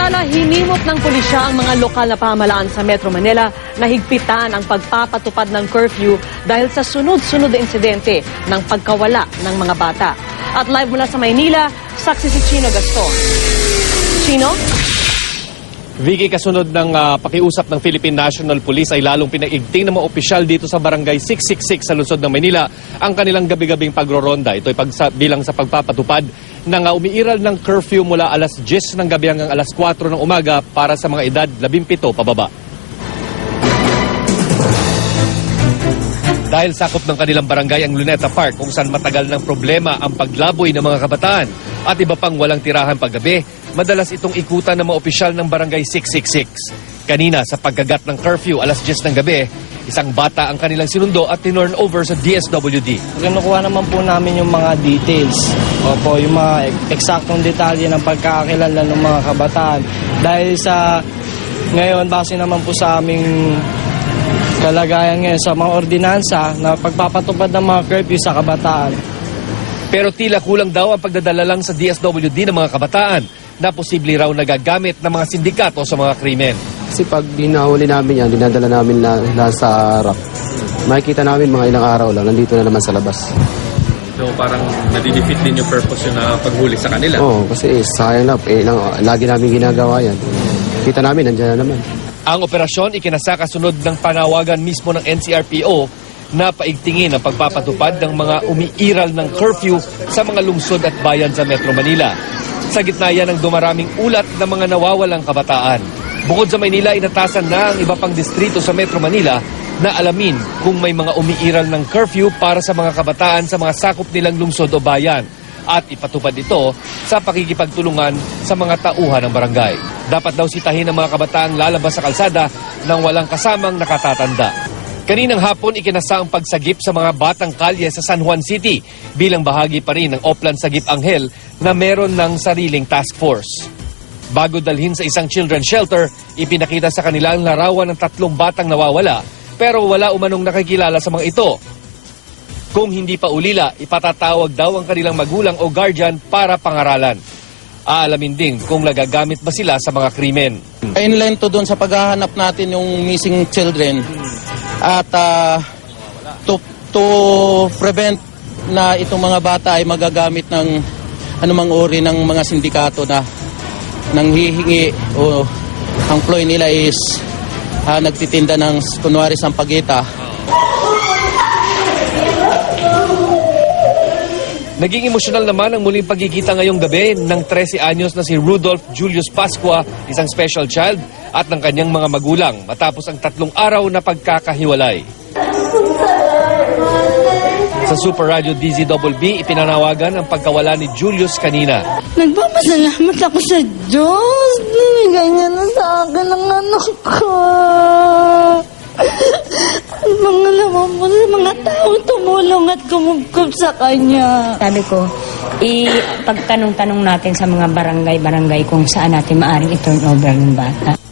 Samantala, hinimok ng pulisya ang mga lokal na pamahalaan sa Metro Manila na higpitan ang pagpapatupad ng curfew dahil sa sunod-sunod na insidente ng pagkawala ng mga bata. At live mula sa Maynila, saksi si Chino Gaston. Chino? Vicky, kasunod ng ah, pakiusap ng Philippine National Police ay lalong pinaigting ng mga opisyal dito sa barangay 666 sa lungsod ng Manila ang kanilang gabi-gabing pagroronda. Ito ay pagsa, bilang sa pagpapatupad ng ah, umiiral ng curfew mula alas 10 ng gabi hanggang alas 4 ng umaga para sa mga edad 17 pababa. Dahil sakop ng kanilang barangay ang Luneta Park kung saan matagal ng problema ang paglaboy ng mga kabataan at iba pang walang tirahan paggabi, madalas itong ikutan ng mga opisyal ng barangay 666. Kanina sa pagkagat ng curfew alas 10 ng gabi, isang bata ang kanilang sinundo at tinurn over sa DSWD. Kinukuha naman po namin yung mga details. Opo, yung mga ek- eksaktong detalye ng pagkakakilala ng mga kabataan. Dahil sa ngayon, base naman po sa aming kalagayan ngayon sa mga ordinansa na pagpapatupad ng mga curfew sa kabataan. Pero tila kulang daw ang pagdadala lang sa DSWD ng mga kabataan na posible raw nagagamit ng mga sindikato sa mga krimen. Kasi pag dinahuli namin yan, dinadala namin na, na sa harap. Makikita namin mga ilang araw lang, nandito na naman sa labas. So parang nadidefeat din yung purpose yun na paghuli sa kanila. Oo, kasi sayang na, eh, lang, lagi namin ginagawa yan. Kita namin, nandiyan na naman. Ang operasyon ikinasakasunod ng panawagan mismo ng NCRPO na paigtingin ang pagpapatupad ng mga umiiral ng curfew sa mga lungsod at bayan sa Metro Manila. Sa gitna yan ng dumaraming ulat ng mga nawawalang kabataan. Bukod sa Maynila, inatasan na ang iba pang distrito sa Metro Manila na alamin kung may mga umiiral ng curfew para sa mga kabataan sa mga sakop nilang lungsod o bayan at ipatupad ito sa pakikipagtulungan sa mga tauhan ng barangay. Dapat daw sitahin ang mga kabataang lalabas sa kalsada nang walang kasamang nakatatanda. Kaninang hapon ikinasa ang pagsagip sa mga batang kalye sa San Juan City bilang bahagi pa rin ng Oplan Sagip Anghel na meron ng sariling task force. Bago dalhin sa isang children's shelter, ipinakita sa kanila ang larawan ng tatlong batang nawawala pero wala umanong nakikilala sa mga ito. Kung hindi pa ulila, ipatatawag daw ang kanilang magulang o guardian para pangaralan. Aalamin din kung nagagamit ba sila sa mga krimen. Inline to doon sa paghahanap natin yung missing children at ah, to, to prevent na itong mga bata ay magagamit ng anumang uri ng mga sindikato na nang hihingi o ang ploy nila is ah, nagtitinda ng kunwari sampagita Naging emosyonal naman ang muling pagkikita ngayong gabi ng 13 anyos na si Rudolph Julius Pascua, isang special child, at ng kanyang mga magulang matapos ang tatlong araw na pagkakahiwalay. Sa Super Radio DZBB, ipinanawagan ang pagkawala ni Julius kanina. Nagpapasalamat ako sa Diyos. Binigay niya na sa akin ang anak ko. Ang mga naman po sa mga tao tumulong at kumugkob sa kanya. Sabi ko, ipagtanong-tanong natin sa mga barangay-barangay kung saan natin maaring i-turn over ng bata.